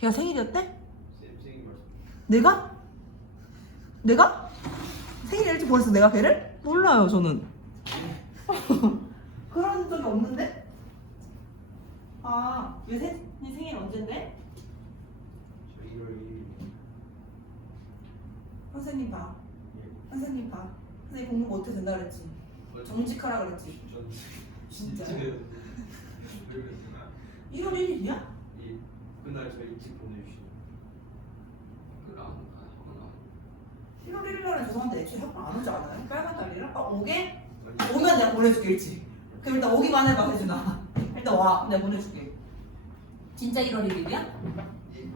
걔가 생일이었대? 생일 말씀. 내가? 내가? 생일 일찍 보냈어 내가 걔를? 몰라요 저는. 그런 적이 없는데? 아, 얘 생일 언젠데? 저 1월 1일. 선생님 봐. 예. 선생님 봐. 선생님 공부 못해 된다 그랬지. 정직하라 그랬지. 전 진짜. 집에 1월 1일이야? 이 그날 저 일찍 보내주시고. 그안 하거나. 1월 1일 날은 죄송한데 애초에 학교 안 오지 않아요? 빨간 달리랑? 오게? 아니, 오면 내가 보내줄게 일찍. 그럼 일단 오기만 해봐 혜준아. 일단 와 내가 보내줄게. 진짜 1월 1일이야? 예.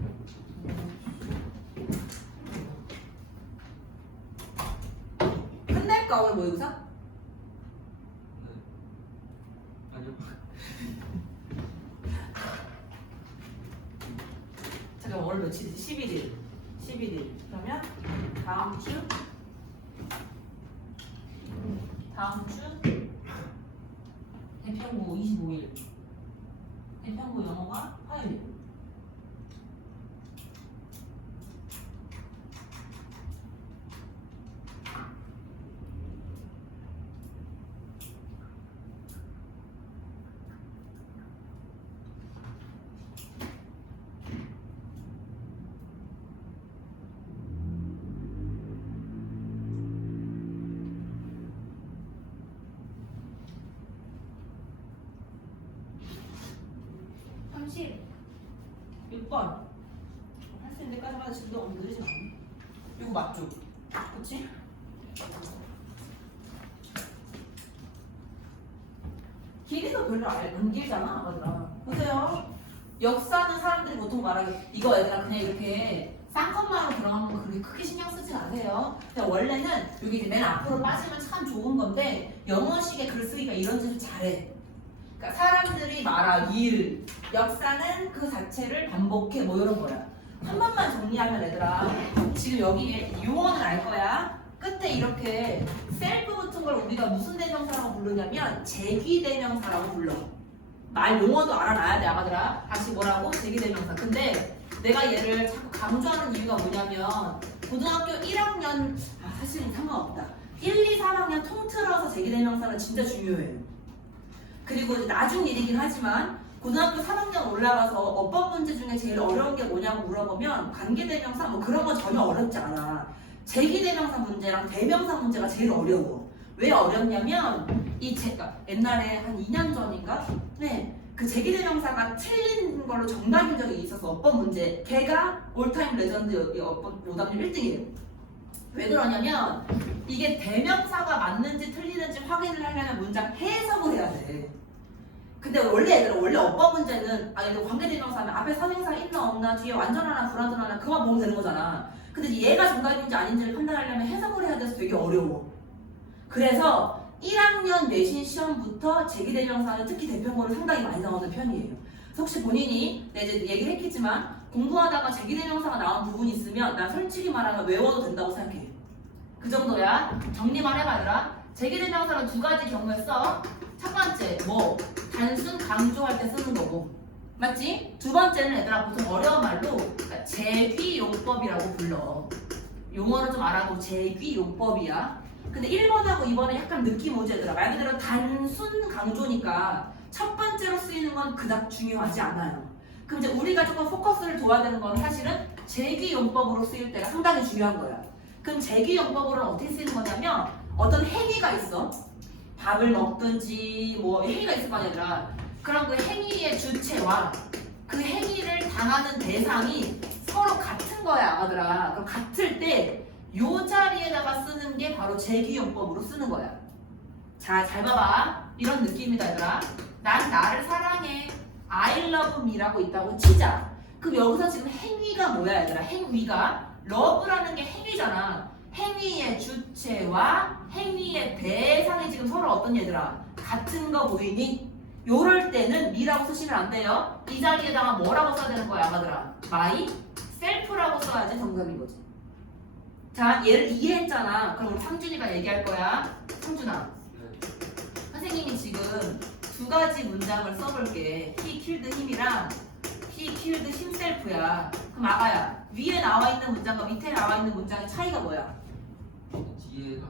끝낼까 오늘 모의고사? 네. 아니요. 잠깐만 오늘 며칠이지? 11일 11일 그러면 다음 주 대평고 25일 대평고 영어가 화요일. 삼십 6번 할 수 있는 데까지만 지금 너무 느리지 않아? 이거 맞죠? 그치? 길이도 별로 안 길잖아 맞아. 보세요. 역사는 사람들이 보통 말하기 이거 얘들아 그냥 이렇게 쌍컷만으로 들어가는 거 그렇게 크게 신경 쓰지 마세요. 근데 원래는 여기 이제 맨 앞으로 빠지면 참 좋은 건데 영어식의 글쓰기가 이런 짓을 잘해. 그러니까 사람들이 말하길 역사는 그 자체를 반복해 뭐 이런 거야. 한 번만 정리하면 얘들아 지금 여기에 용어는 알 거야. 끝에 이렇게 셀프 붙은 걸 우리가 무슨 대명사라고 부르냐면 제기대명사라고 불러. 말 용어도 알아놔야 돼 아가들아. 다시 뭐라고? 제기대명사. 근데 내가 얘를 자꾸 강조하는 이유가 뭐냐면 고등학교 1학년 사실은 상관없다. 1, 2, 3학년 통틀어서 제기대명사는 진짜 중요해요. 그리고 이제 나중 일이긴 하지만 고등학교 3학년 올라가서 어법 문제 중에 제일 어려운 게 뭐냐고 물어보면 관계대명사 뭐 그런 건 전혀 어렵지 않아. 제기대명사 문제랑 대명사 문제가 제일 어려워. 왜 어렵냐면 제가 옛날에 한 2년 전인가? 네. 그 제기대명사가 틀린 걸로 정답인 적이 있어서 어법 문제. 걔가 올타임 레전드 어법 오답률 1등이에요. 왜 그러냐면 이게 대명사가 맞는지 틀리는지 확인을 하려면 문장 해석을 해야 돼. 근데 원래 어법 문제는 얘들 관계대명사 하면 앞에 선행사 있나 없나 뒤에 완전하나 불완전하나 그만 보면 되는 거잖아. 근데 얘가 정답인지 아닌지를 판단하려면 해석을 해야 돼서 되게 어려워. 그래서 1학년 내신 시험부터 제기대명사는 특히 대평고는 상당히 많이 나오는 편이에요. 그래서 혹시 본인이 이제 얘기를 했겠지만 공부하다가 제기대명사가 나온 부분이 있으면 난 솔직히 말하면 외워도 된다고 생각해. 그 정도야. 정리만 해봐라. 제기대명사는 두 가지 경우에 써. 첫 번째 뭐 단순 강조할 때 쓰는 거고 맞지? 두 번째는 얘들아 보통 어려운 말로 그러니까 제귀용법이라고 불러. 용어를 좀 알아도 제귀용법이야. 근데 1번하고 2번은 약간 느낌 오지 얘들아. 말 그대로 단순 강조니까 첫 번째로 쓰이는 건 그닥 중요하지 않아요. 그럼 이제 우리가 조금 포커스를 둬야 되는 건 사실은 제귀용법으로 쓰일 때가 상당히 중요한 거야. 그럼 제귀용법으로는 어떻게 쓰이는 거냐면 어떤 행위가 있어. 밥을 먹든지 뭐 행위가 있을 거 아니야. 그럼 그 행위의 주체와 그 행위를 당하는 대상이 서로 같은 거야 아들아. 그럼 같을 때 요 자리에다가 쓰는 게 바로 제기용법으로 쓰는 거야. 자, 잘 봐봐. 이런 느낌이다 얘들아. 난 나를 사랑해. I love me라고 있다고 치자. 그럼 여기서 지금 행위가 뭐야 얘들아. 행위가 love라는 게 행위잖아. 행위의 주체와 행위의 대상이 지금 서로 어떤 얘들아? 같은 거 보이니? 요럴 때는 me라고 쓰시면 안 돼요. 이 자리에다가 뭐라고 써야 되는 거야 아가들아? my self라고 써야지 정답인 거지. 자, 얘를 이해했잖아. 그럼 우리 상준이가 얘기할 거야. 상준아. 네. 선생님이 지금 두 가지 문장을 써볼게. he killed him이랑 he killed himself야. 그럼 아가야, 위에 나와 있는 문장과 밑에 나와 있는 문장의 차이가 뭐야? 뒤에가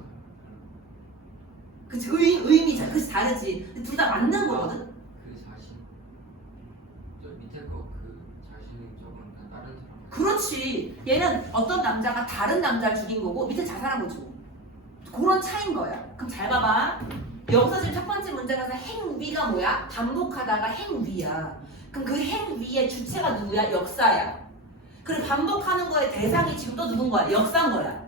그치, 의미 그치 다르지. 둘 다 맞는 거거든. 그 자신 저 밑에 거 그 자신의 쪽은 다 다른 사람. 그렇지. 얘는 어떤 남자가 다른 남자를 죽인 거고 밑에 자살한 거지. 그런 차이인 거야. 그럼 잘 봐봐. 여기서 지금 첫 번째 문장에서 행위가 뭐야? 반복하다가 행위야. 그럼 그 행위의 주체가 누구야? 역사야. 그리고 반복하는 거의 대상이 지금 또 누군 거야? 역사인 거야.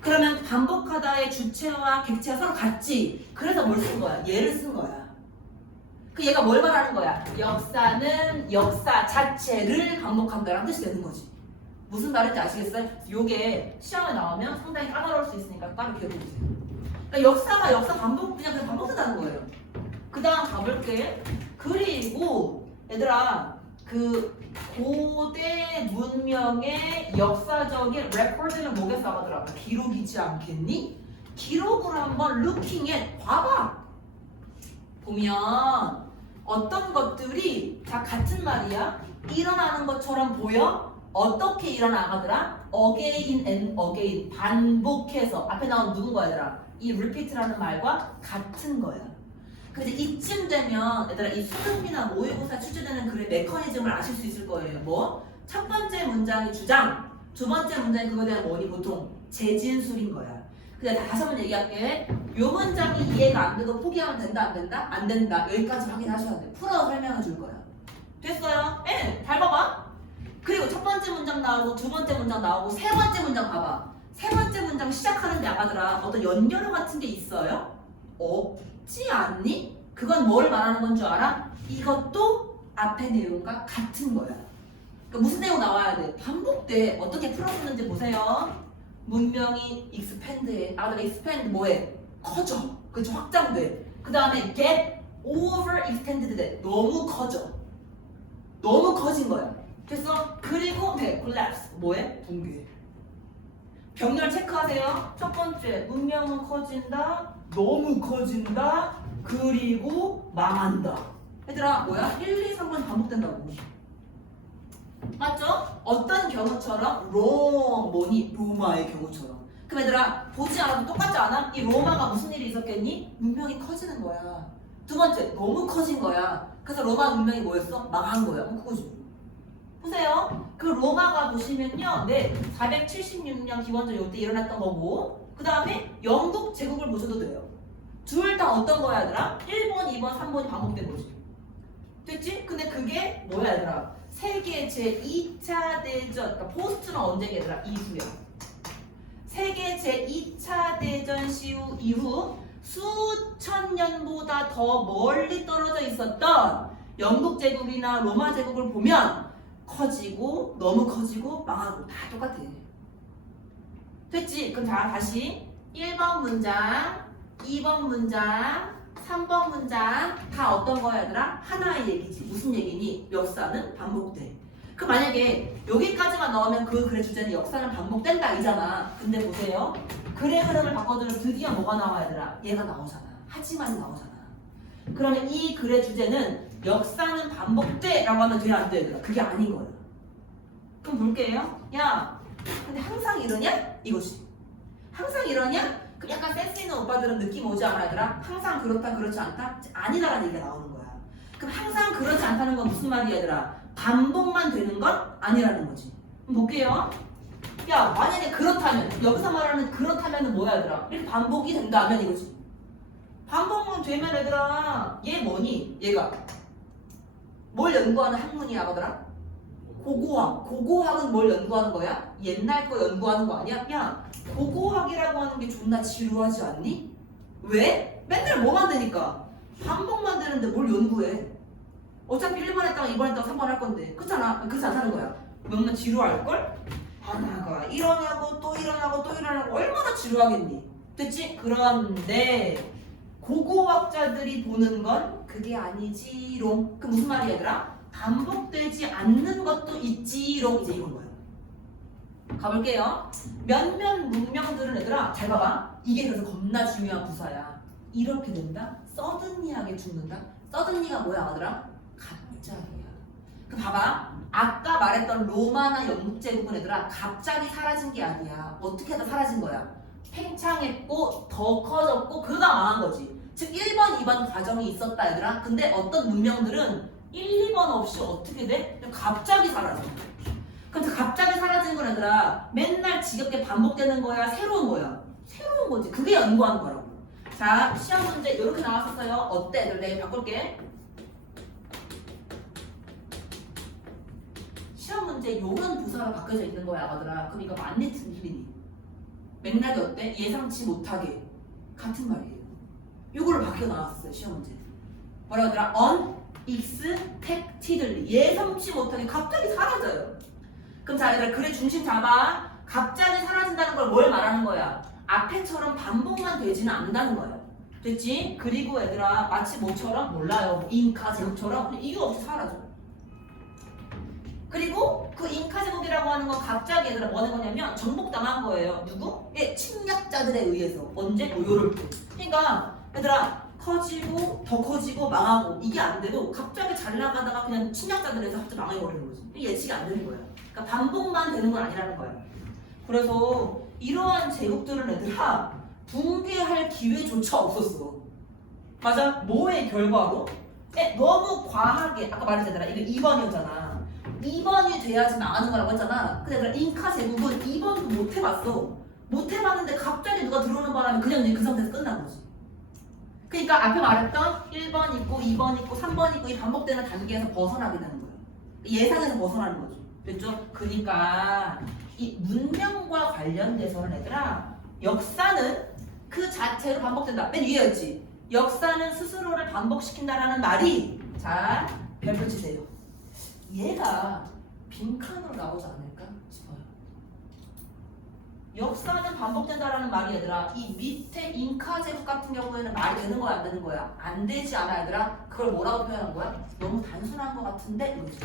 그러면 반복하다의 주체와 객체가 서로 같지. 그래서 뭘 쓴 거야? 얘를 쓴 거야. 그 얘가 뭘 말하는 거야? 역사는 역사 자체를 반복한다라는 뜻이 되는 거지. 무슨 말인지 아시겠어요? 요게 시험에 나오면 상당히 까다로울 수 있으니까 따로 기억해주세요. 그러니까 역사가 역사 반복 그냥 반복된다는 거예요. 그 다음 가볼게. 그리고 얘들아 그 고대 문명의 역사적인 레코드는 뭐겠어 하더라? 기록이지 않겠니? 기록을 한번 looking at 봐봐. 보면 어떤 것들이 다 같은 말이야. 일어나는 것처럼 보여? 어떻게 일어나가더라? again and again 반복해서 앞에 나온 누군 거야 얘들아? 이 repeat라는 말과 같은 거야. 그래서 이쯤 되면 얘들아 이 수능이나 모의고사 출제되는 글의 메커니즘을 아실 수 있을 거예요. 뭐? 첫 번째 문장이 주장, 두 번째 문장이 그거에 대한 뭐니 보통 재진술인 거야. 근데 다시 한번 얘기할게. 요 문장이 이해가 안 되고 포기하면 된다 안 된다? 안 된다. 여기까지 확인하셔야 돼. 풀어 설명해 줄 거야. 됐어요? 예, 잘 봐봐. 그리고 첫 번째 문장 나오고 두 번째 문장 나오고 세 번째 문장 봐봐. 세 번째 문장 시작하는 데 아가들아 어떤 연결어 같은 게 있어요? 없지 않니? 그건 뭘 말하는 건 줄 알아? 이것도 앞의 내용과 같은 거야. 그러니까 무슨 내용 나와야 돼? 반복돼. 어떻게 풀어주는지 보세요. 문명이 expand해. 아가들 expand 뭐해? 커져. 그치? 확장돼. 그 다음에 get overextended 돼. 너무 커져. 너무 커진 거야. 됐어? 그리고 네, collapse. 뭐해? 붕괴. 병렬 체크하세요. 첫 번째, 문명은 커진다. 너무 커진다. 그리고 망한다. 얘들아, 뭐야? 1, 2, 3번 반복된다고. 맞죠? 어떤 경우처럼? 뭐니? 로마의 경우처럼. 그럼 얘들아, 보지 않아도 똑같지 않아? 이 로마가 무슨 일이 있었겠니? 문명이 커지는 거야. 두 번째, 너무 커진 거야. 그래서 로마 문명이 뭐였어? 망한 거야. 그거지. 보세요. 그 로마가 보시면요. 네, 476년 기원전 이때 일어났던 거고 그 다음에 영국 제국을 보셔도 돼요. 둘 다 어떤 거야 얘들아? 1번, 2번, 3번이 반복된 거지. 됐지? 근데 그게 뭐야 얘들아? 세계 제2차 대전 그러니까 포스트는 언제 얘들아? 이후야. 세계 제2차 대전 이후 수천 년보다 더 멀리 떨어져 있었던 영국 제국이나 로마 제국을 보면 커지고 너무 커지고 망하고 다 똑같아. 됐지? 그럼 자 다시 1번 문장, 2번 문장, 3번 문장 다 어떤 거야 얘들아? 하나의 얘기지. 무슨 얘기니? 역사는 반복돼. 그 만약에 여기까지만 넣으면 그 글의 주제는 역사는 반복된다 이잖아. 근데 보세요. 글의 흐름을 바꿔주면 드디어 뭐가 나와 얘들아? 얘가 나오잖아. 하지만이 나오잖아. 그러면 이 글의 주제는 역사는 반복돼 라고 하면 돼 안 돼 얘들아? 그게 아닌 거예요. 그럼 볼게요. 야 근데 항상 이러냐? 이거지. 항상 이러냐? 그 약간 센스 있는 오빠들은 느낌 오지 않아 얘들아? 항상 그렇다 그렇지 않다? 아니다라는 얘기가 나오는 거야. 그럼 항상 그렇지 않다는 건 무슨 말이야 얘들아? 반복만 되는 건 아니라는 거지. 그럼 볼게요. 야 만약에 그렇다면 여기서 말하는 그렇다면은 뭐야 얘들아? 이렇게 반복이 된다면 이거지. 반복만 되면 얘들아 얘 뭐니? 얘가 뭘 연구하는 학문이야 하더라? 고고학. 고고학은 뭘 연구하는 거야? 옛날 거 연구하는 거 아니야? 야 고고학이라고 하는 게 존나 지루하지 않니? 왜? 맨날 뭐 만드니까 반복만 되는데 뭘 연구해? 어차피 1번 했다가 2번 했다가 3번 할 건데 그렇잖아. 그렇지 않다는 거야. 너무나 지루할걸? 하나가 일어나고 또 일어나고 또 일어나고 얼마나 지루하겠니? 됐지? 그런데 고고학자들이 보는 건 그게 아니지롱. 그 무슨 말이야 얘들아? 반복되지 않는 것도 있지롱. 이제 이건 거예요. 가볼게요. 몇몇 문명들은 얘들아 잘 봐봐. 이게 그래서 겁나 중요한 부사야. 이렇게 된다? 서든니하게 죽는다? 서든니가 뭐야 얘들아? 갑자기야. 그 봐봐. 아까 말했던 로마나 영국 제국은 얘들아 갑자기 사라진 게 아니야. 어떻게 하다 사라진 거야? 팽창했고 더 커졌고 그가 망한 거지. 즉 1번, 2번 과정이 있었다 얘들아. 근데 어떤 문명들은 1, 2번 없이 어떻게 돼? 갑자기 사라져. 그럼 갑자기 사라진 건 얘들아 맨날 지겹게 반복되는 거야? 새로운 거야? 새로운 거지. 그게 연구하는 거라고. 자, 시험 문제 이렇게 나왔었어요. 어때? 애들 내가 바꿀게. 시험 문제 요런 부사가 바뀌어져 있는 거야, 아가들아. 그럼 이거 맞니 틀리니? 맥락이 어때? 예상치 못하게 같은 말이에요. 요거를 바뀌어 나왔어요, 시험 문제. 뭐라고 하더라? unexpectedly 예상치 못하게 갑자기 사라져요. 그럼 자, 얘들아 글의 중심 잡아. 갑자기 사라진다는 걸 뭘 말하는 거야? 앞에처럼 반복만 되지는 않는다는 거예요. 됐지? 그리고 얘들아 마치 뭐처럼? 몰라요. 잉카 제국처럼 이유 없이 사라져. 그리고 그 잉카 제국이라고 하는 건 갑자기 얘들아 뭐 하는 거냐면 정복당한 거예요. 누구? 예, 침략자들에 의해서. 언제? 뭐 요럴 때. 그러니까 얘들아 커지고 더 커지고 망하고 이게 안 돼도 갑자기 잘 나가다가 그냥 침략자들에서 갑자기 망해버리는 거지. 예측이 안 되는 거야. 그러니까 반복만 되는 건 아니라는 거야. 그래서 이러한 제국들은 얘들아 붕괴할 기회조차 없었어. 맞아? 뭐의 결과로? 너무 과하게 아까 말했잖아. 이거 2번이었잖아. 2번이 돼야지 나가는 거라고 했잖아. 근데 얘들아 잉카 제국은 2번도 못 해봤어. 못 해봤는데 갑자기 누가 들어오는 바람에 그냥 그 상태에서 끝난 거지. 그러니까 앞에 말했던 1번 있고 2번 있고 3번 있고 이 반복되는 단계에서 벗어나게 되는 거예요. 예상에서 벗어나는 거죠. 됐죠? 그러니까 이 문명과 관련돼서는 얘들아 역사는 그 자체로 반복된다. 맨 위에였지. 역사는 스스로를 반복시킨다라는 말이 자 별표 치세요. 얘가 빈칸으로 나오지 않을까 싶어요. 역사는 반복된다라는 말이 얘들아 이 밑에 잉카 제국 같은 경우에는 말이 되는 거야 안 되는 거야? 안 되지 않아 얘들아? 그걸 뭐라고 표현한 거야? 너무 단순한 거 같은데 이거지.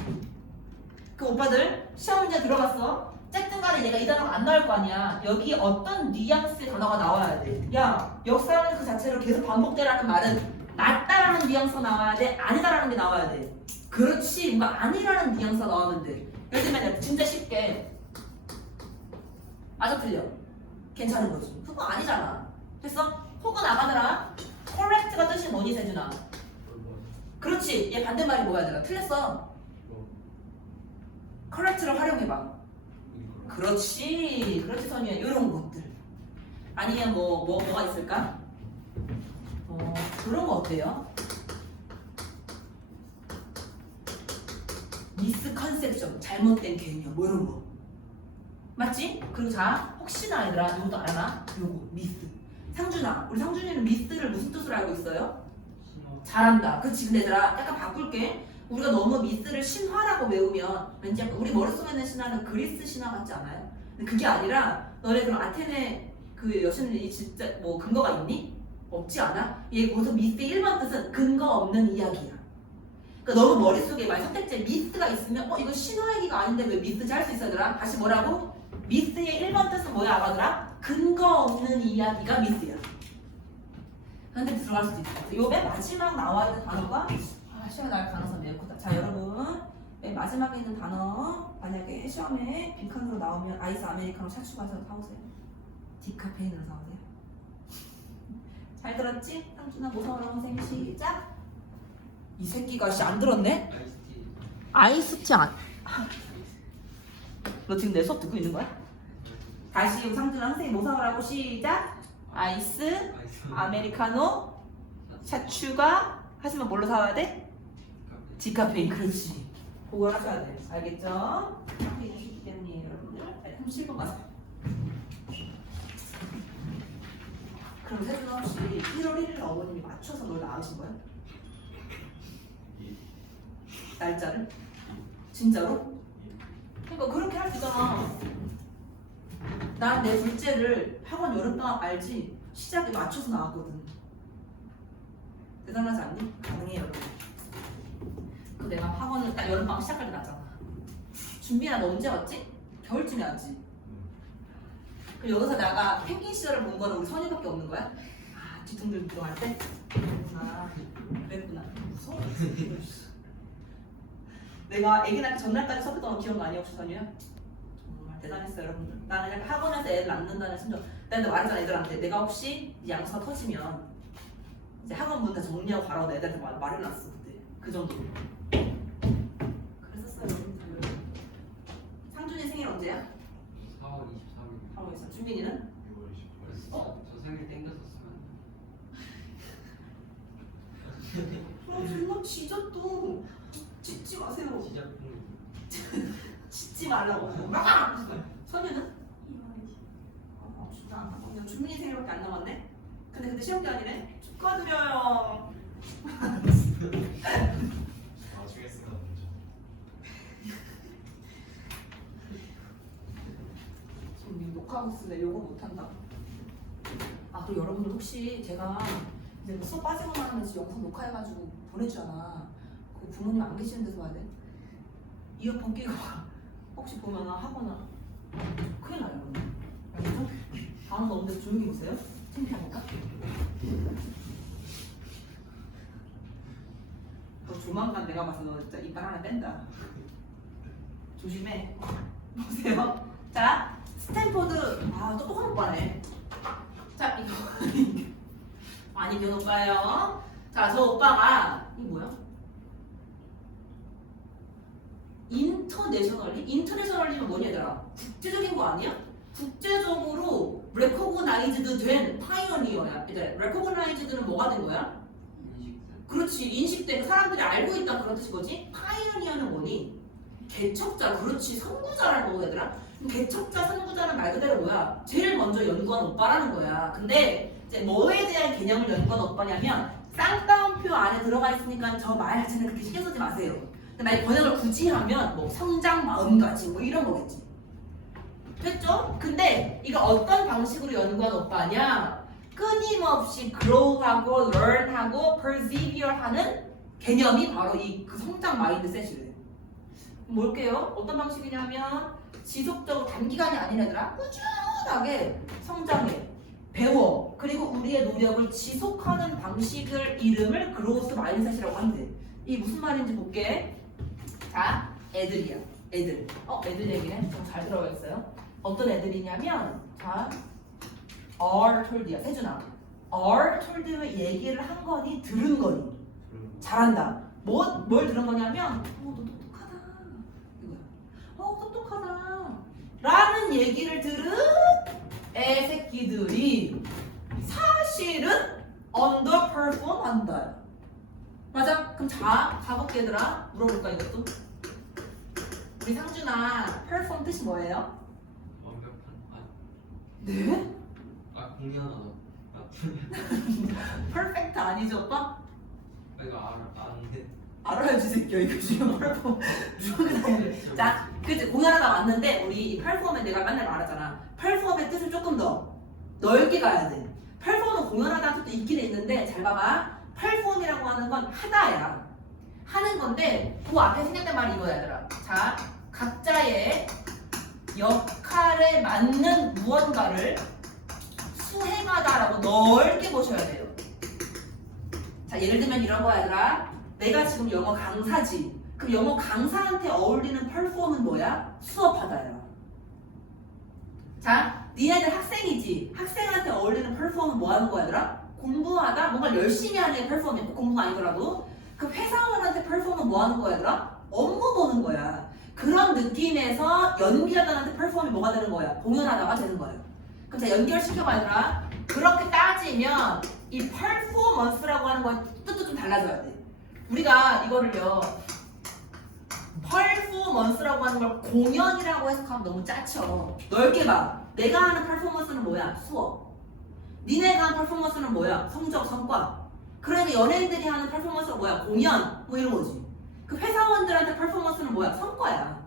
그 오빠들 시험 문제 들어갔어. 어쨌든 간에 얘가 이 단어가 안 나올 거 아니야. 여기 어떤 뉘앙스의 단어가 나와야 돼. 야 역사는 그 자체로 계속 반복되라는 말은 낫다라는 뉘앙스가 나와야 돼? 아니다라는 게 나와야 돼. 그렇지 뭔가 아니라는 뉘앙스가 나오면 돼. 예를 들면 진짜 쉽게 맞아 틀려. 괜찮은 거지. 그거 아니잖아. 됐어? 혹은 아가들아 correct가 뜻이 뭐니 세준아? 그렇지. 얘 반대말이 뭐야 내가 틀렸어. correct를 활용해봐. 그렇지. 그렇지 선이야. 이런 것들. 아니면 뭐가 있을까? 그런 거 어때요? 미스컨셉션 잘못된 개념 뭐 이런 거. 맞지? 그리고 자 혹시나 얘들아 이것도 알아나? 요거 미스. 상준아 우리 상준이는 미스를 무슨 뜻으로 알고 있어요? 잘한다. 그치? 근데 얘들아 약간 바꿀게. 우리가 너무 미스를 신화라고 외우면 왠지 약간 우리 머릿속에 있는 신화는 그리스 신화 같지 않아요? 근데 그게 아니라 너네 그럼 아테네 그 여신이 진짜 뭐 근거가 있니? 없지 않아? 얘 거기서 미스의 1번 뜻은 근거 없는 이야기야. 그러니까 너무 머릿속에 만약 선택지에 미스가 있으면 이거 신화 얘기가 아닌데 왜 미스지 할 수 있어 얘들아? 다시 뭐라고? 미스의 1번 뜻은 뭐야 아가들아? 근거 없는 이야기가 미스야. 근데 들어갈 수도 있어. 요 맨 마지막 나와 있는 단어가 시험에 나올 가능성 매우 크다. 자 여러분 맨 마지막에 있는 단어 만약에 시험에 빈칸으로 나오면 아이스 아메리카노 샷추 가서 사오세요. 디카페인으로 사오세요. 잘 들었지? 상준아 모성으로 선생님 시작. 이 새끼가 안 들었네? 아이스티 안. 너 지금 내 수업 듣고 있는 거야? 다시 우리 상준아 선생님 모성을 하고 시작. 아이스 아메리카노 샷추가 하시면 뭘로 사와야 돼? 디카페인. 그렇지. 그걸 하셔야 돼. 알겠죠? 디카페인이 있기 때문에 여러분들 37번 가세요. 그럼 세준아 혹시 1월 1일 어머님이 맞춰서 널 낳으신 거야? 날짜를? 진짜로? 그러니까 그렇게 할 수 있잖아. 난 내 둘째를 학원 여름방학 알지? 시작에 맞춰서 나왔거든. 대단하지 않니? 가능해 여러분. 그 내가 학원을 딱 여름방학 시작할 때 났잖아. 준비나 너 언제 왔지? 겨울쯤에 왔지. 그럼 여기서 내가 펭귄 시절을 본 거는 우리 선이밖에 없는 거야? 아 뒤통들 들어갈 때? 그랬구나. 무서워. 내가 애기 낳기 전날까지 수업했던 거 기억 많이 혹시 선유야? 정말 대단했어요 여러분들. 나는 그냥 학원에서 애를 낳는다는 심정. 내가 말했잖아 애들한테. 내가 혹시 양수가 터지면 이제 학원 문 다 정리하고 가라고 애들한테 말해놨어 그때. 그 정도로. 그랬었어요 여러분들. 상준이 생일 언제야? 4월 23일. 하고 있어. 준빈이는? 6월 28일. 저 생일 땡겼었으면. 정말 지져 또. 짖지 마세요. 시작 중. 짖지 말라고. 막! 선유는? 진짜 안 남았네. 준민이 생일밖에 안 남았네? 근데 시험 기간이네? 축하드려요. 나중에 쓰면 되죠. 지금 녹화하고 있는데 요거 못한다. 아 그리고 여러분들 혹시 제가 이제 뭐 수업 빠지고 나면 지금 영상 녹화해가지고 보내주잖아. 그 부모님 안 계시는 데서 봐야 돼. 이어폰 끼고 혹시 보면 하거나 큰일 나요. 알겠죠? 다음 거 없는데 조용히 보세요. 창피하니까. 너 조만간 내가 봐서 너 진짜 이빨 하나 뺀다. 조심해. 보세요. 자, 스탠포드. 아, 똑똑한 오빠네. 자, 이거 많이 배운 오빠예요. 자, 저 오빠가 이 뭐야? 인터내셔널리면 뭐냐 얘들아? 국제적인 거 아니야? 국제적으로 레코그나이즈드 된 파이오니어야. 이제 레코그나이즈드는 뭐가 된 거야? 인식된. 그렇지, 인식된 사람들이 알고 있다 그런 뜻이 뭐지? 파이오니어는 뭐니? 개척자, 그렇지, 선구자라는 거고 얘들아. 개척자, 선구자는 말 그대로 뭐야? 제일 먼저 연구한 오빠라는 거야. 근데 이제 뭐에 대한 개념을 연구한 오빠냐면 쌍따옴표 안에 들어가 있으니까 저 말 자체는 그렇게 신경 쓰지 마세요. 근데 만약 번역을 굳이 하면 뭐 성장 마음가짐 뭐 이런 거겠지. 됐죠? 근데 이거 어떤 방식으로 연구한 오빠냐? 끊임없이 grow하고 learn하고 persevere하는 개념이 바로 이 그 성장 마인드셋이래. 뭘게요? 어떤 방식이냐면 지속적으로 단기간이 아닌 애들아 꾸준하게 성장해, 배워, 그리고 우리의 노력을 지속하는 방식을 이름을 growth 마인드셋이라고 한대. 이게 무슨 말인지 볼게. 자, 애들이야. 애들. 애들 얘기네. 좀 잘 들어가 있어요. 어떤 애들이냐면 자, are told야. 세준아. are told를 얘기를 한 거니 들은 거니. 잘한다. 뭘 들은 거냐면 너 똑똑하다. 이거야. 똑똑하다. 라는 얘기를 들은 애새끼들이 사실은 underperform 한다. 맞아? 그럼 가볼게 얘들아. 물어볼까 이것도? 우리 상준아 perform 뜻이 뭐예요? 완벽한. 네? 공연하다. perfect 아니죠 오빠? 이거 아는데. 알아야지 새끼야 이거 지금 perform 무조건 자, 그치 공연하다 왔는데 우리 perform에 내가 맨날 말하잖아. perform의 뜻을 조금 더 넓게 가야 돼. perform은 공연하다는 뜻도 있긴 있는데 잘 봐봐. perform이라고 하는 건 하다야. 하는 건데 그 앞에 생겼단 말이 이거야 얘들아. 자, 각자의 역할에 맞는 무언가를 수행하다라고 넓게 보셔야 돼요. 자, 예를 들면 이런 거야 얘들아. 내가 지금 영어 강사지. 그럼 영어 강사한테 어울리는 perform은 뭐야? 수업하다야. 자, 니네들 학생이지. 학생한테 어울리는 perform은 뭐 하는 거야 얘들아? 공부하다? 뭔가 열심히 하는 게 perform이야. 공부가 아니더라도. 그 회사원한테 perform은 뭐 하는 거야 얘들아? 업무 보는 거야. 그런 느낌에서 연기자들한테 perform이 뭐가 되는 거야? 공연하다가 되는 거예요. 그럼 자, 연결시켜봐 얘들아. 그렇게 따지면 이 performance라고 하는 거의 뜻도 좀 달라져야 돼. 우리가 이거를요 performance라고 하는 걸 공연이라고 해석하면 너무 짜쳐. 넓게 봐. 내가 하는 performance는 뭐야? 수업. 니네가 하는 performance는 뭐야? 성적, 성과. 그러니까 연예인들이 하는 performance가 뭐야? 공연. 뭐 이런 거지. 그 회사원들한테 performance는 뭐야? 성과야.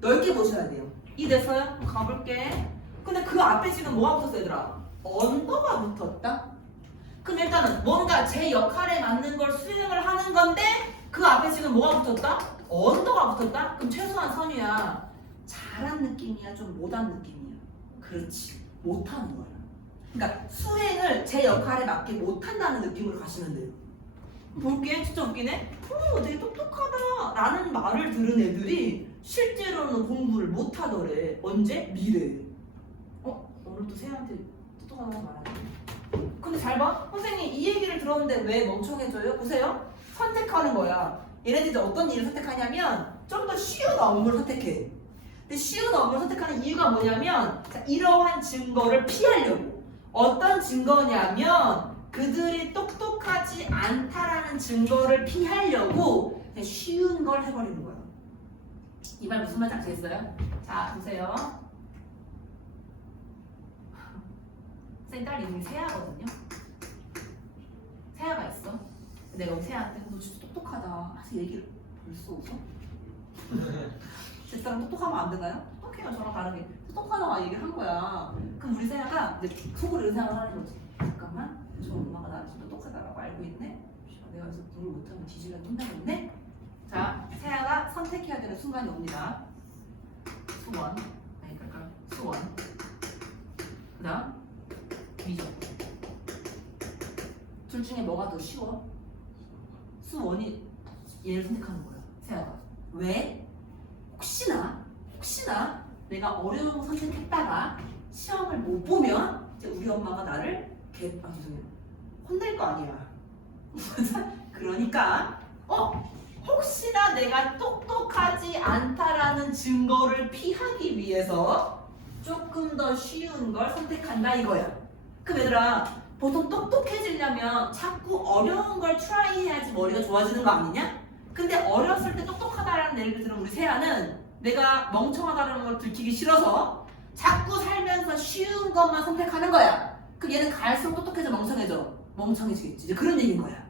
넓게 보셔야 돼요. 이해됐어요? 가볼게. 근데 그 앞에 지금 뭐가 붙었어 얘들아? 언더가 붙었다? 그럼 일단은 뭔가 제 역할에 맞는 걸 수행을 하는 건데 그 앞에 지금 뭐가 붙었다? 언더가 붙었다? 그럼 최소한 선유야 잘한 느낌이야? 좀 못한 느낌이야? 그렇지, 못하는 거야. 그러니까 수행을 제 역할에 맞게 못한다는 느낌으로 가시면 돼요. 볼게. 진짜 웃기네. 되게 똑똑하다 라는 말을 들은 애들이 실제로는 공부를 못하더래. 언제? 미래에. 오늘 또 세한테 똑똑하다고 말하네. 근데 잘 봐. 선생님 이 얘기를 들었는데 왜 멍청해져요? 보세요. 선택하는 거야. 얘네들이 이제 어떤 일을 선택하냐면 좀 더 쉬운 업무를 선택해. 근데 쉬운 업무를 선택하는 이유가 뭐냐면 자, 이러한 증거를 피하려고. 어떤 증거냐면 그들이 똑똑하지 않다라는 증거를 피하려고 그냥 쉬운 걸 해버리는 거야. 이 말 무슨 말인지 아시겠어요? 자 보세요. 선생님 딸 이름이 세아거든요. 세아가 있어. 내가 우리 세아한테 너 진짜 똑똑하다 해서 얘기를 벌써 웃어? 제 사람 똑똑하면 안 되나요? 똑똑해요 저랑 다르게. 똑똑하다고 얘기를 한 거야. 그럼 우리 세아가 이제 속으로 이런 생각을 하는 거지. 잠깐만 저 엄마가 나를 좀 똑똑하다고 알고 있네? 내가 여기서 공을 못하면 뒤질러 혼나겠네? 자 세아가 선택해야 되는 순간이 옵니다. 수원 아니 그러니까 수원 그 다음 미적 둘 중에 뭐가 더 쉬워? 수원이 얘를 선택하는 거야 세아가. 왜? 혹시나 내가 어려운 거 선택했다가 시험을 못 보면 이제 우리 엄마가 나를 죄송해요 혼낼 거 아니야. 그러니까 혹시나 내가 똑똑하지 않다라는 증거를 피하기 위해서 조금 더 쉬운 걸 선택한다 이거야. 그럼 얘들아 보통 똑똑해지려면 자꾸 어려운 걸 트라이 해야지 머리가 좋아지는 거 아니냐? 근데 어렸을 때 똑똑하다라는 얘기를 들은 우리 세아는 내가 멍청하다는 걸 들키기 싫어서 자꾸 살면서 쉬운 것만 선택하는 거야. 그럼 얘는 갈수록 똑똑해져 멍청해져? 멍청해지겠지. 이제 그런 얘기인 거야.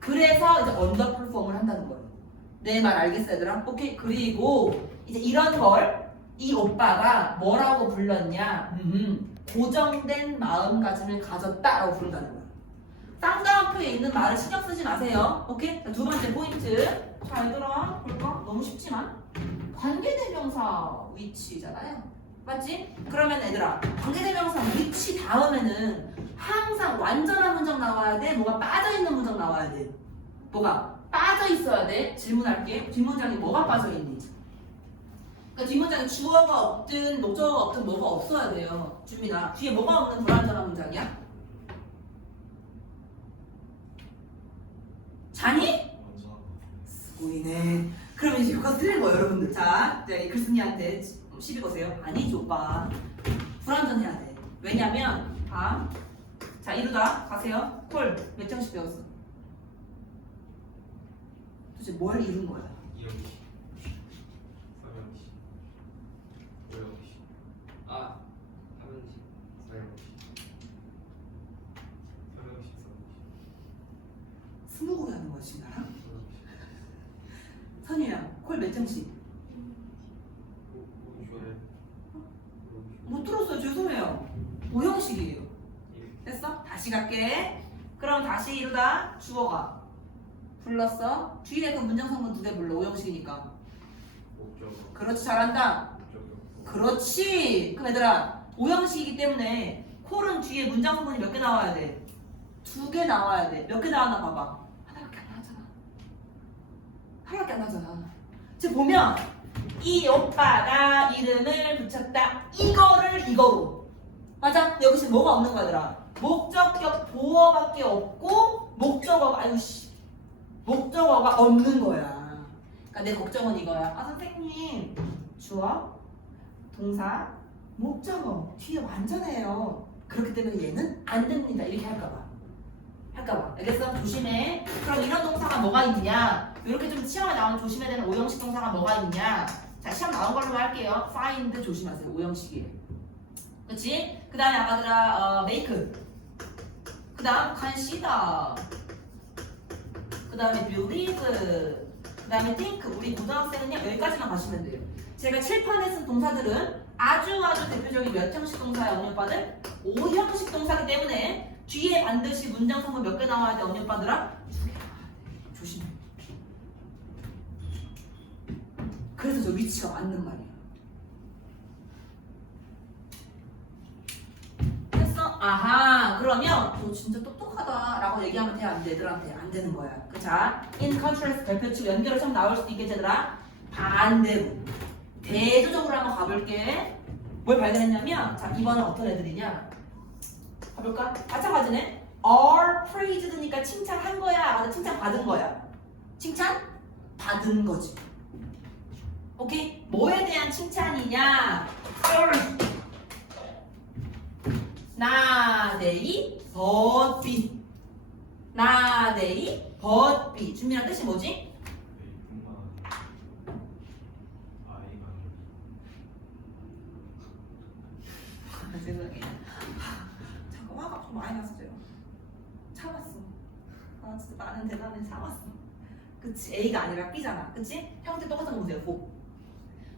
그래서 이제 언더퍼폼을 한다는 거예요. 내 말 알겠어 얘들아? 오케이. 그리고 이제 이런 걸 이 오빠가 뭐라고 불렀냐? 고정된 마음가짐을 가졌다라고 부른다는 거야. 쌍따옴표에 있는 말을 신경 쓰지 마세요. 오케이? 자, 두 번째 포인트. 자 얘들아 볼까? 너무 쉽지만 관계대명사 위치잖아요. 맞지? 그러면 얘들아 관계대명사 위치 다음에는 항상 완전한 문장 나와야 돼? 뭐가 빠져있는 문장 나와야 돼? 뭐가 빠져있어야 돼? 질문할게. 뒷문장에 뭐가 빠져있니? 그러니까 뒷문장에 주어가 없든 목적어가 없든 뭐가 없어야 돼요. 주민아 뒤에 뭐가 없는 불완전한 문장이야? 자니? 보이네. 그러면 이제 이거 틀린 거예요 여러분들. 자 이제 글쓴이한테 시비 거세요. 아니지 오빠 불완전해야 돼. 왜냐면 자 이루다 가세요. 콜 몇 장씩 배웠어? 도대체 뭘 이룬 거야? 이영씨, 서영씨, 오영씨, 하명씨, 서영씨, 서영씨, 스무고개 하는 거야 지금 나랑? 서영씨, 선유야 콜 몇 장씩? 오영씨, 못 들었어요 죄송해요. 5형식이에요. 예. 됐어? 다시 갈게. 그럼 다시 이루다 주어가 불렀어. 뒤에 그 문장성분 두 개 불러. 5형식이니까. 목적어, 그렇지 잘한다. 목적어, 그렇지. 그럼 얘들아 5형식이기 때문에 콜은 뒤에 문장성분이 몇 개 나와야 돼? 2개 나와야 돼. 몇 개 나왔나 봐봐. 하나밖에 안 나왔잖아. 하나밖에 안 나왔잖아. 지금 보면 이 오빠가 이름을 붙였다. 이거를 이거로. 맞아? 여기 지금 뭐가 없는 거야 얘들아? 목적격 보어밖에 없고 목적어가 목적어가 없는 거야. 그러니까 내 걱정은 이거야. 선생님 주어, 동사, 목적어 뒤에 완전해요. 그렇기 때문에 얘는 안 됩니다. 이렇게 할까봐. 알겠어? 조심해. 그럼 이런 동사가 뭐가 있냐? 이렇게 좀 시험에 나오는 조심해야 되는 5형식 동사가 뭐가 있냐? 자 시험 나온 걸로 할게요. find 조심하세요. 5형식이에요. 그치? 그 다음에 아까들아 make. 그 다음 consider. 그 다음에 believe. 그 다음에 think. 우리 고등학생은요 여기까지만 가시면 돼요. 제가 칠판에 쓴 동사들은 아주 대표적인 몇 형식 동사야 언니 오빠들? 5형식 동사기 때문에 뒤에 반드시 문장 성분 몇 개 나와야 돼 언니 오빠들아? 2개 나와야 돼. 조심해. 그래서 저 위치가 맞는 말이야. 됐어? 아하 그러면 너 진짜 똑똑하다. 똑똑하다라고 얘기하면 돼, 안 돼? 애들한테 안 되는 거야. 그 자, in contrast 별표치고 연결을 좀 나올 수도 있겠지, 얘들아. 반대로 대조적으로 한번 가볼게. 뭘 발견했냐면, 자, 이번엔 어떤 애들이냐? 가볼까? 마찬가지네. are praised니까 칭찬한 거야, 아니면 칭찬 받은 거야? 칭찬 받은 거지. 오케이? 뭐에 대한 칭찬이냐? first. 나데이 벗비. 나데이 벗비. 준비한 뜻이 뭐지? 정말 아이가 세상에. 잠깐 화가 좀 많이 났어요. 참았어. 아 진짜 나는 대단해, 참았어. 그치? A가 아니라 B잖아. 그치? 형태 똑같은 거 보세요.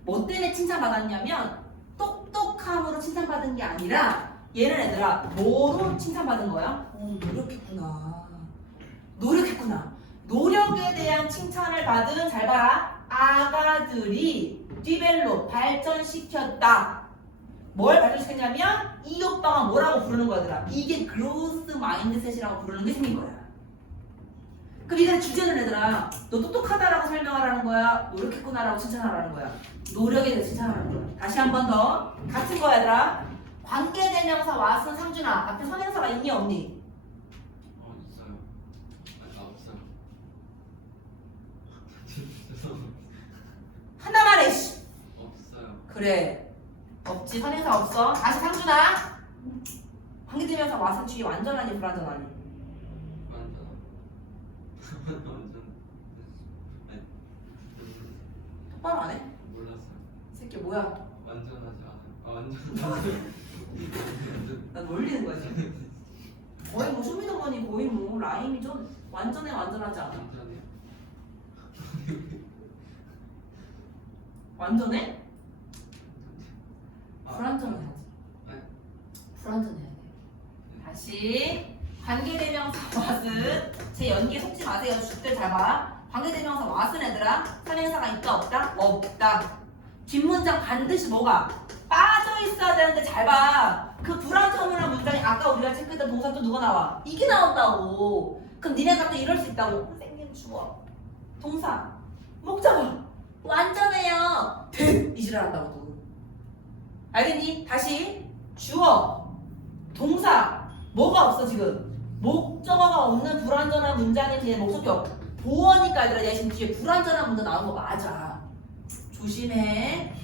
뭐 때문에 칭찬받았냐면 똑똑함으로 칭찬받은 게 아니라 얘는 얘들아 뭐로 칭찬받은 거야? 노력했구나. 노력했구나. 노력에 대한 칭찬을 받은, 잘 봐라, 아가들이 디벨롭 발전시켰다. 뭘 발전시켰냐면 이 오빠가 뭐라고 부르는 거야, 얘들아? 이게 그로스 마인드셋이라고 부르는 게 생긴 거야. 그럼 이건 주제는 얘들아, 너 똑똑하다라고 설명하라는 거야? 노력했구나라고 칭찬하라는 거야? 노력에 대해 칭찬하라는 거야. 다시 한 번 더 같은 거야, 얘들아. 관계대명사 왓슨 상준아, 앞에 선행사가 있니 없니? 있어요. 없어요. 죄송합니다. 하나 말해. 씨. 없어요. 그래, 없지. 선행사 없어. 다시 상준아, 관계대명사 왓슨 뒤에 완전하니 불완전하니? 완전. 아니, 똑바로 안 해? 몰랐어요. 이 새끼 뭐야? 완전하지 않아요. 완전. 난 놀리는 거지. 거의 뭐 쇼미더머니, 거의 뭐 라임이 좀 완전해, 완전하지 않아? 완전해요. 완전해? 아, 불완전해야지. 아니. 불완전해야 돼. 다시 관계대명사 왓은, 제 연기에 속지 마세요. 주들 잘 봐. 관계대명사 왓은 얘들아, 선행사가 있다 없다? 없다. 뒷문장 반드시 뭐가 빠져 있어야 되는데, 잘 봐. 그 불완전한 문장이 아까 우리가 체크했던 동사 또 누가 나와? 이게 나온다고. 그럼 니네가 또 이럴 수 있다고. 선생님 주어 동사 목적어 완전해요. 이 지랄 한다고 또. 알겠니? 다시 주어 동사 뭐가 없어 지금? 목적어가 없는 불완전한 문장의 뒤에 목적격 보어니까 얘들아, 얘 지금 뒤에 불완전한 문장 나온 거 맞아. 조심해.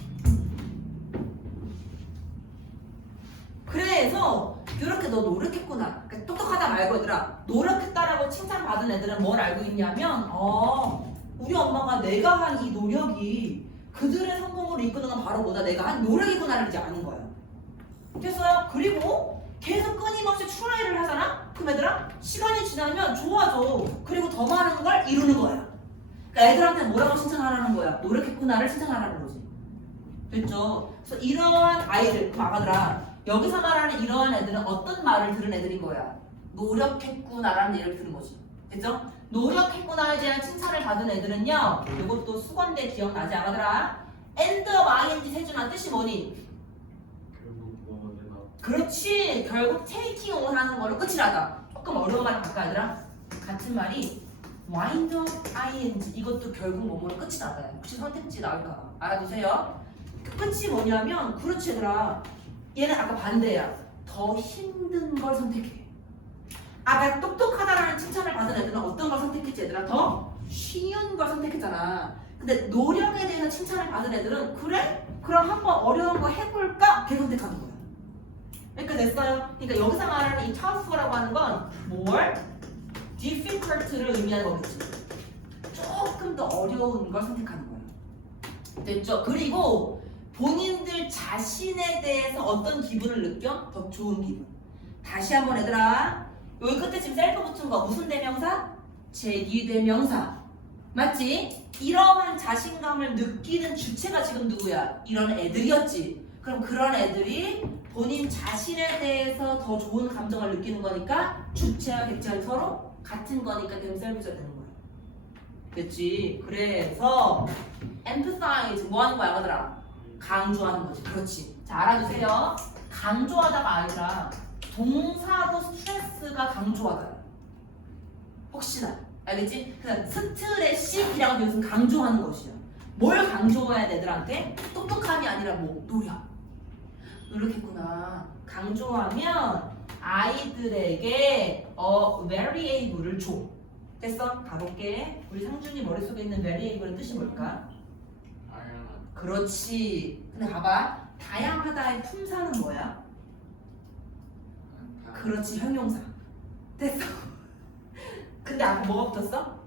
그래서 이렇게 너 노력했구나. 그러니까 똑똑하다 말고 얘들아, 노력했다라고 칭찬받은 애들은 뭘 알고 있냐면, 우리 엄마가 내가 한 이 노력이 그들의 성공으로 이끄는 건 바로 뭐다? 내가 한 노력이구나를 이제 아는 거야. 됐어요? 그리고 계속 끊임없이 트라이를 하잖아? 그럼 얘들아, 시간이 지나면 좋아져. 그리고 더 많은 걸 이루는 거야. 그러니까 애들한테 뭐라고 칭찬하라는 거야? 노력했구나를 칭찬하라는 거지. 됐죠? 그래서 이러한 아이들, 그럼 아가들아, 여기서 말하는 이러한 애들은 어떤 말을 들은 애들인 거야? 노력했구나라는 얘기를 들은 거지. 됐죠? 노력했구나에 대한 칭찬을 받은 애들은요, 이것도 수건대 기억나지 아가들아? end of ing 세준아 뜻이 뭐니? 결국 뭐 내가 그렇지. 결국 taking on 하는 걸로 끝이 나다. 조금 어려운 말을 갈까 얘들아? 같은 말이 wind up ing, 이것도 결국 뭐뭐로 끝이 나다. 혹시 선택지 나올까? 알아두세요. 그 끝이 뭐냐면, 그렇지 얘들아, 얘는 아까 반대야. 더 힘든 걸 선택해. 아까 똑똑하다라는 칭찬을 받은 애들은 어떤 걸 선택했지 얘들아? 더 쉬운 걸 선택했잖아. 근데 노력에 대해서 칭찬을 받은 애들은 그래? 그럼 한번 어려운 거 해볼까? 걔 선택하는 거야. 그러니까 됐어요? 그러니까 여기서 말하는 이 tough라고 하는 건 뭘? difficult를 의미하는 거겠지. 조금 더 어려운 걸 선택하는 거야. 됐죠? 그리고 본인들 자신에 대해서 어떤 기분을 느껴? 더 좋은 기분. 다시 한번 얘들아, 여기 끝에 지금 셀프 붙은 거 무슨 대명사? 제기대명사. 맞지? 이러한 자신감을 느끼는 주체가 지금 누구야? 이런 애들이었지. 그럼 그런 애들이 본인 자신에 대해서 더 좋은 감정을 느끼는 거니까 주체와 객체는 서로 같은 거니까 그럼 셀프가 되는 거야. 됐지? 그래서 emphasize 뭐 하는 거야, 얘들아? 강조하는 거지. 그렇지. 자, 알아두세요. 강조하다가 아니라 동사도 스트레스가 강조하다. 혹시나. 알겠지? 그냥 스트레스이라고 하는 것은 강조하는 것이야. 뭘 강조해야 돼, 애들한테? 똑똑함이 아니라 뭐 노력. 노력했구나. 강조하면 아이들에게 variable을 줘. 됐어? 가볼게. 우리 상준이 머릿속에 있는 variable의 뜻이 뭘까? 다양한 그렇지. 근데 봐봐. 다양하다의 품사는 뭐야? 그렇지, 형용사. 됐어. 근데 아까 뭐가 붙었어?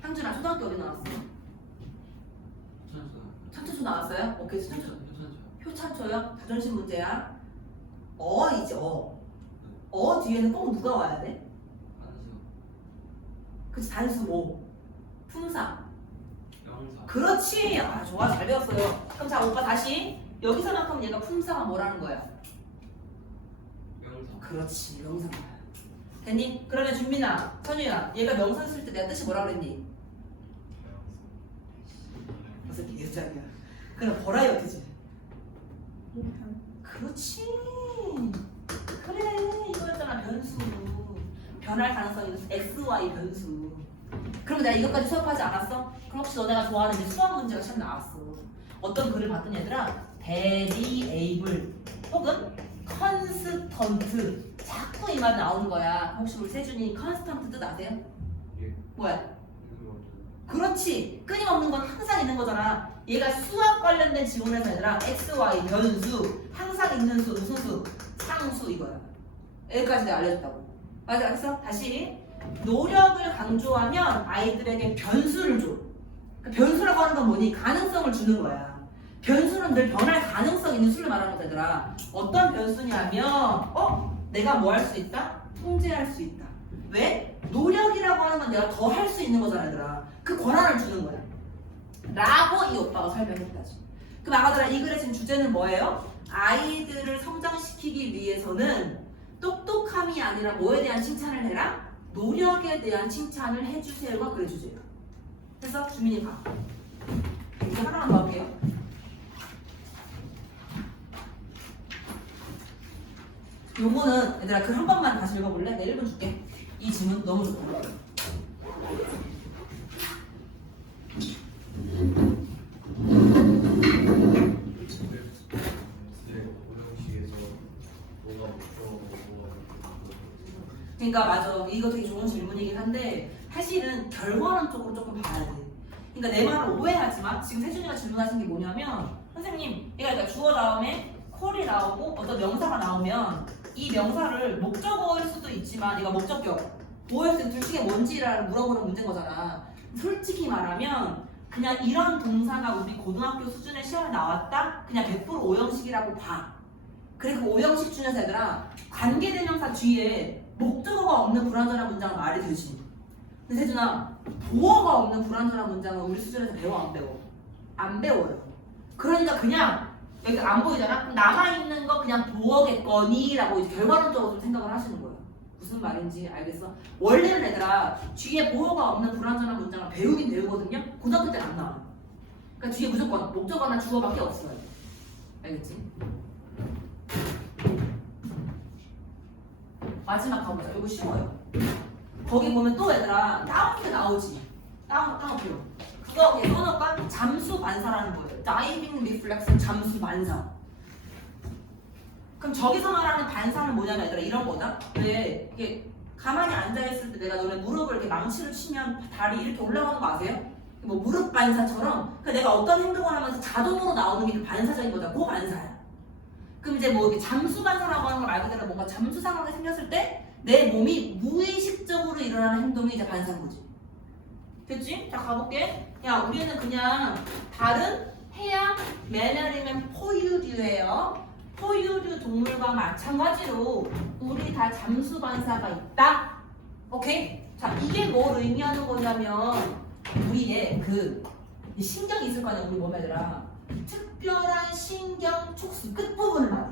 상준아 초등학교 어디 나왔어? 천초초 나왔어요? 오케이, 천초초. 표창초요? 자존심 문제야. 이제 뒤에는 꼭 누가 와야 돼? 그치, 단수 뭐? 품사. 명사. 그렇지. 아, 좋아, 잘 배웠어요. 그럼 자, 오빠 다시 여기서만큼 얘가 품사가 뭐라는 거야? 명사. 그렇지, 명사야. 됐니? 그러면 준민아, 선유야, 얘가 명사 쓸 때 내가 뜻이 뭐라 그랬니? 무슨 개수작이야. 그럼 버라이어티지. 그렇지. 그래, 이거였잖아, 변수. 변할 가능성이 있는 x, y 변수. 그럼 내가 이것까지 수업하지 않았어? 그럼 혹시 너네가 좋아하는 이제 수학 문제가 시험 나왔어. 어떤 글을 봤더니 얘들아, variable 혹은 constant 자꾸 이 말 나오는 거야. 혹시 우리 세준이 constant 뜻 아세요? 예. 뭐야? 이거 그렇지. 끊임없는 건 항상 있는 거잖아. 얘가 수학 관련된 지문에서 얘들아 x, y 변수 항상 있는 수 무슨 수? 상수 이거야. 여기까지 내가 알려줬다고. 맞아, 알았어? 다시 노력을 강조하면 아이들에게 변수를 줘. 그 변수라고 하는 건 뭐니? 가능성을 주는 거야. 변수는 늘 변할 가능성 있는 수를 말하는 거더라. 어떤 변수냐면 내가 뭐 할 수 있다? 통제할 수 있다. 왜? 노력이라고 하는 건 내가 더 할 수 있는 거잖아, 얘들아. 그 권한을 주는 거야. 라고 이 오빠가 설명했다지. 그럼 아가들아, 이 글의 지금 주제는 뭐예요? 아이들을 성장시키기 위해서는 똑똑함이 아니라 뭐에 대한 칭찬을 해라? 노력에 대한 칭찬을 해주세요가 글의 주제예요. 그래서 주민이 봐. 이제 하나만 더 할게요. 요거는 얘들아 그 한 번만 다시 읽어볼래? 내가 1분 줄게. 이 질문 너무 좋다. 고정식에서 뭐가 목표고 그러니까 맞아. 이거 되게 좋은 질문이긴 한데 사실은 결과론 쪽으로 조금 봐야 돼. 그러니까 내 말을 오해하지 마. 지금 세준이가 질문하신 게 뭐냐면 선생님, 얘가 그러니까 주어 다음에 콜이 나오고 어떤 명사가 나오면 이 명사를 목적어일 수도 있지만 얘가 목적격 보였을 때 둘 중에 뭔지를 물어보는 문제인 거잖아. 솔직히 말하면 그냥 이런 동사가 우리 고등학교 수준의 시험에 나왔다? 그냥 100% 오형식이라고 봐. 그리고 그 오형식 중에서 얘들아 관계대명사 뒤에 목적어가 없는 불완전한 문장은 말이 되지. 근데 세준아, 보어가 없는 불완전한 문장은 우리 수준에서 배워 안 배워? 안 배워요. 그러니까 그냥 여기 안 보이잖아? 그럼 남아있는 거 그냥 보어겠거니 라고 이제 결과론적으로 좀 생각을 하시는 거예요. 무슨 말인지 알겠어? 원래는 얘들아 뒤에 보어가 없는 불완전한 문장을 배우긴 배우거든요? 고등학교 때는 안 나와. 그러니까 뒤에 무조건 목적어나 주어밖에 없어요. 알겠지? 마지막 가보자. 이거 쉬워요. 거기 보면 또 얘들아 따옴표 나오지. 따옴표. 그거 그냥 써놓을까? 잠수 반사라는 거예요. Diving reflex 잠수 반사. 그럼 저기서 말하는 반사는 뭐냐면 얘들아 이런 거다. 왜 이게 가만히 앉아있을 때 내가 너네 무릎을 이렇게 망치를 치면 다리 이렇게 올라가는 거 아세요? 뭐 무릎 반사처럼 그 내가 어떤 행동을 하면서 자동으로 나오는 게 그 반사적인 거다. 그 반사야. 그럼 이제 뭐 이렇게 잠수 반사라고 하는 걸 말 그대로 뭔가 잠수 상황이 생겼을 때 내 몸이 무의식적으로 일어나는 행동이 이제 반사인 거지. 됐지? 자 가볼게. 야 우리는 그냥 다른 해양 매너리면 포유류예요. 포유류 동물과 마찬가지로 우리 다 잠수 반사가 있다. 오케이? 자 이게 뭘 의미하는 거냐면 우리의 그 신경이 있을 거 아니야 우리 몸에들아. 특별한 신경 촉수 끝부분을 말해.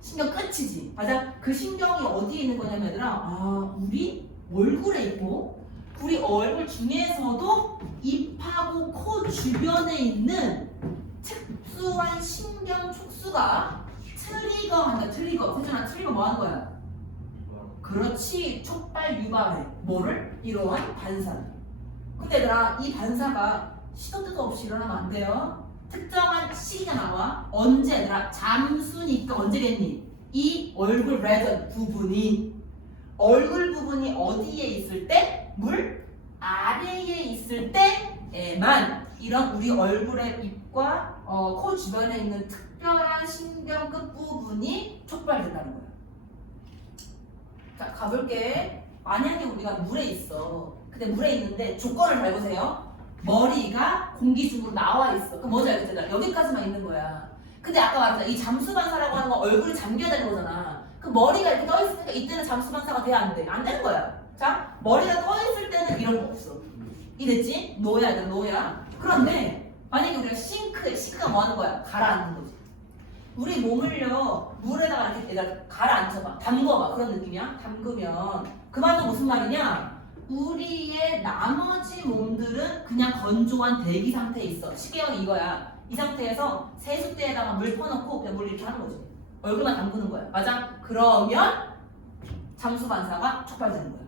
신경 끝이지. 맞아? 그 신경이 어디에 있는 거냐면 얘들아 우리 얼굴에 있고 우리 얼굴 중에서도 입하고 코 주변에 있는 특수한 신경 촉수가 트리거한다. 트리거. 세준아 트리거 뭐 하는 거야? 그렇지. 촉발 유발해. 뭐를? 이러한 반사를. 근데 얘들아 이 반사가 시도 때도 없이 일어나면 안 돼요. 특정한 시기가 나와. 언제 얘들아? 잠수니까 언제겠니? 이 얼굴 레전 부분이 얼굴 부분이 어디에 있을 때? 물 아래에 있을 때에만 이런 우리 얼굴의 입과 코 주변에 있는 특별한 신경끝 부분이 촉발된다는 거야. 자, 가볼게. 만약에 우리가 물에 있어. 근데 물에 있는데 조건을 잘 보세요. 머리가 공기 중으로 나와 있어. 그 뭔지 알겠잖아. 여기까지만 있는 거야. 근데 아까 말했잖아. 이 잠수반사라고 하는 건 얼굴이 잠겨야 되는 거잖아. 그 머리가 이렇게 떠 있으니까 이때는 잠수반사가 돼야 안 돼? 안 되는 거야. 자, 머리가 떠 있을 때는 이런 거 없어. 이랬지? 노야, 노야. 그런데 만약에 우리가 싱크가 뭐 하는 거야? 가라앉는 거지. 우리 몸을요 물에다가 이렇게 가라앉혀봐, 담궈봐. 그런 느낌이야. 담그면 그 말은 무슨 말이냐? 우리의 나머지 몸들은 그냥 건조한 대기 상태에 있어. 시계형 이거야. 이 상태에서 세숫대에다가 물 퍼놓고 그냥 물 이렇게 하는 거지. 얼굴만 담그는 거야. 맞아? 그러면 잠수반사가 촉발되는 거야.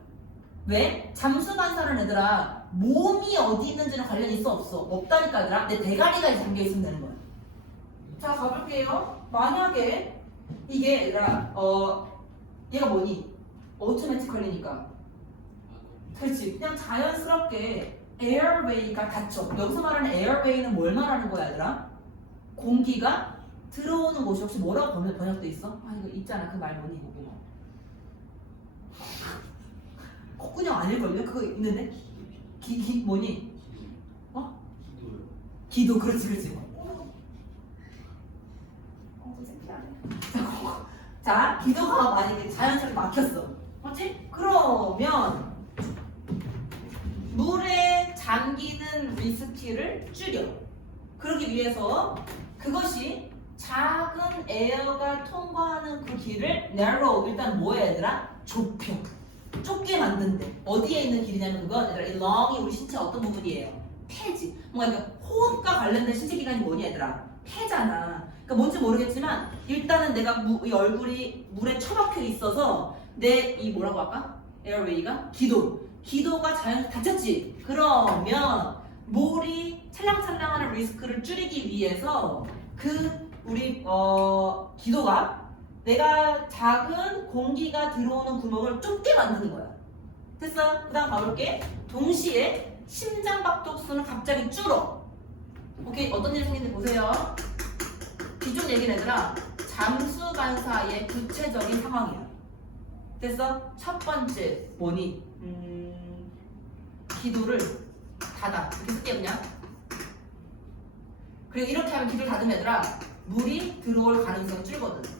왜? 잠수반사는 얘들아 몸이 어디 있는지는 관련이 있어 없어? 없다니까 얘들아. 내 대가리가 잠겨 있으면 되는 거야. 자, 가볼게요. 만약에 이게 얘들아 얘가 뭐니? 오토매티컬리니까 그렇지. 그냥 자연스럽게 에어웨이가 닫혀. 여기서 말하는 에어웨이는 뭘 말하는 거야 얘들아? 공기가 들어오는 곳이 혹시 뭐라고 번역돼 있어? 아 이거 있잖아. 그 말 뭐니? 콧구녕 아닐걸요? 그거 있는데? 뭐니? 기도요. 기도. 그렇지. 자, 기도가 만약에 자연스럽게 막혔어. 맞지? 그러면 물에 잠기는 리스크를 줄여. 그러기 위해서 그것이 작은 에어가 통과하는 그 길을 narrow, 일단 뭐야 얘들아? 좁혀. 좁게 만든대. 어디에 있는 길이냐면 그건 얘들아 이 lung이 우리 신체 어떤 부분이에요? 폐지. 뭔가 호흡과 관련된 신체 기관이 뭐니 얘들아? 폐잖아. 그러니까 뭔지 모르겠지만 일단은 내가 이 얼굴이 물에 처박혀 있어서 내 이 뭐라고 할까? 에어웨이가 기도가 자연스럽게 닫혔지. 그러면 물이 찰랑찰랑하는 리스크를 줄이기 위해서 그 우리 기도가 내가 작은 공기가 들어오는 구멍을 좁게 만드는 거야. 됐어? 그 다음 가볼게. 동시에 심장박동수는 갑자기 줄어. 오케이, 어떤 일이 생기는지 보세요. 이쪽 얘기는 얘들아 잠수반사의 구체적인 상황이야. 됐어? 첫 번째 뭐니? 기도를 닫아. 이렇게 쓸게 그냥. 그리고 이렇게 하면 기도를 닫으면 얘들아 물이 들어올 가능성이 줄거든.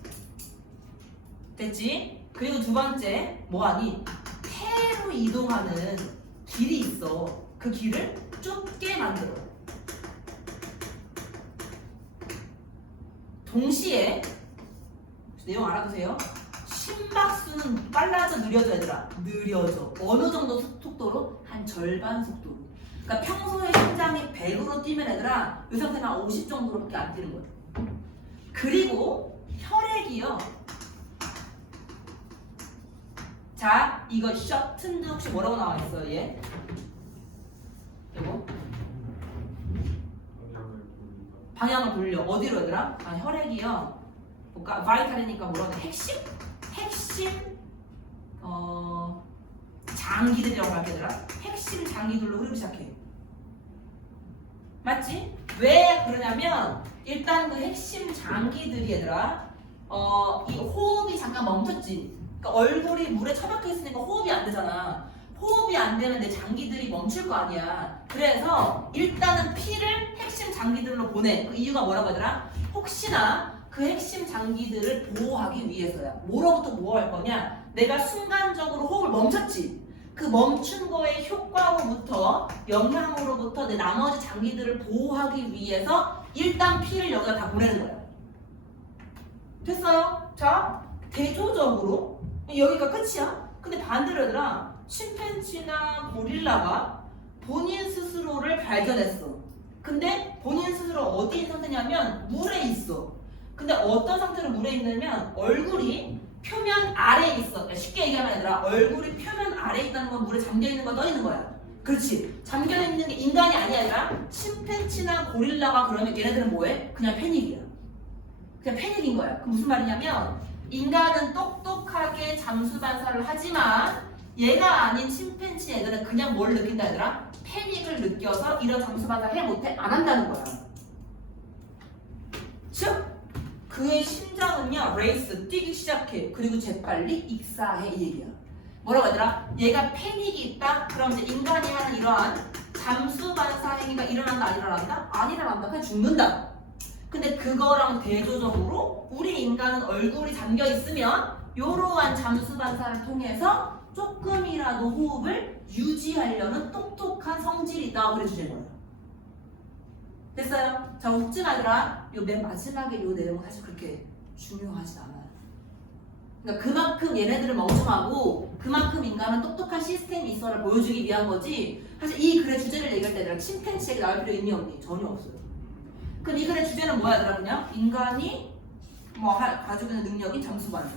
됐지? 그리고 두 번째 뭐하니? 폐로 이동하는 길이 있어. 그 길을 좁게 만들어. 동시에 내용 알아두세요. 심박수는 빨라져 느려져 얘들아? 느려져. 어느 정도 속도로? 한 절반 속도로. 그러니까 평소에 심장이 100으로 뛰면 얘들아 이 상태는 한 50 정도로밖에 안 뛰는 거야. 그리고 혈액이요. 자, 이거 셔튼드 혹시 뭐라고 나와 있어요? 얘? 이거? 방향을 돌려. 어디로 얘들아? 아, 혈액이요. 볼까? 바이탈이니까 뭐라고 해? 핵심 장기들이라고 할게 얘들아. 핵심 장기들로 흐르기 시작해. 맞지? 왜 그러냐면 일단 그 핵심 장기들이 얘들아 이 호흡이 잠깐 멈췄지. 그러니까 얼굴이 물에 처박혀 있으니까 호흡이 안 되잖아. 호흡이 안 되면 내 장기들이 멈출 거 아니야. 그래서 일단은 피를 핵심 장기들로 보내. 그 이유가 뭐라고 하더라? 혹시나 그 핵심 장기들을 보호하기 위해서야. 뭐로부터 보호할 거냐? 내가 순간적으로 호흡을 멈췄지. 그 멈춘 거의 효과로부터 영향으로부터 내 나머지 장기들을 보호하기 위해서 일단 피를 여기다 다 보내는 거야. 됐어요? 자, 대조적으로 여기가 끝이야. 근데 반대로 얘들아 침팬지나 고릴라가 본인 스스로를 발견했어. 근데 본인 스스로 어디에 있는 상태냐면 물에 있어. 근데 어떤 상태로 물에 있냐면 얼굴이 표면 아래에 있어. 그러니까 쉽게 얘기하면 얘들아 얼굴이 표면 아래에 있다는 건 물에 잠겨있는 거 떠 있는 거야. 그렇지. 잠겨있는 게 인간이 아니야 얘들아. 침팬치나 고릴라가 그러면 얘네들은 뭐해? 그냥 패닉이야. 그냥 패닉인 거야. 그 무슨 말이냐면 인간은 똑똑하게 잠수 반사를 하지만 얘가 아닌 침팬치 애들은 그냥 뭘 느낀다 얘들아? 패닉을 느껴서 이런 잠수 반사를 해 못해? 안 한다는 거야. 즉 그의 심장은요 레이스 뛰기 시작해. 그리고 재빨리 익사해 이 얘기야. 뭐라고 하더라? 얘가 패닉이 있다? 그럼 이제 인간이 하는 이러한 잠수 반사 행위가 일어난다 안 일어난다? 안 일어난다. 그냥 죽는다. 근데 그거랑 대조적으로 우리 인간은 얼굴이 잠겨 있으면 이러한 잠수 반사를 통해서 조금이라도 호흡을 유지하려는 똑똑한 성질이 있다. 그래 주제인 거예요. 됐어요? 자, 웃지 마더라. 요 맨 마지막에 요 내용은 사실 그렇게 중요하진 않아요. 그러니까 그만큼 얘네들은 멍청하고 그만큼 인간은 똑똑한 시스템이 있어를 보여주기 위한 거지. 사실 이 글의 주제를 얘기할 때 내가 침팬치에게 나올 필요 있니 없니? 전혀 없어요. 그럼 이 글의 주제는 뭐야 얘들아? 그냥 인간이 가지고 있는 능력인 잠수 반사.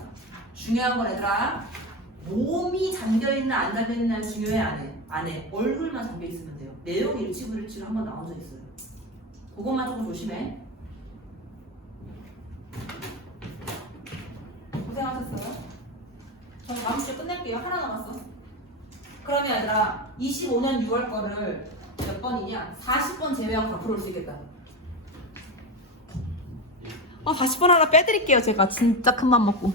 중요한 건 얘들아 몸이 잠겨있나 안 잠겨있나 중요해 안 해. 얼굴만 잠겨있으면 돼요. 내용이 일치불일치로 한번 나눠져 있어요. 그것만 조금 조심해. 고생하셨어요. 저는 다음 주에 끝낼게요. 하나 남았어. 그러면 얘들아 25년 6월 거를 몇 번이냐? 40번 제외하고 다 풀어올 수 있겠다. 40번 하나 빼드릴게요. 제가 진짜 큰 맘 먹고.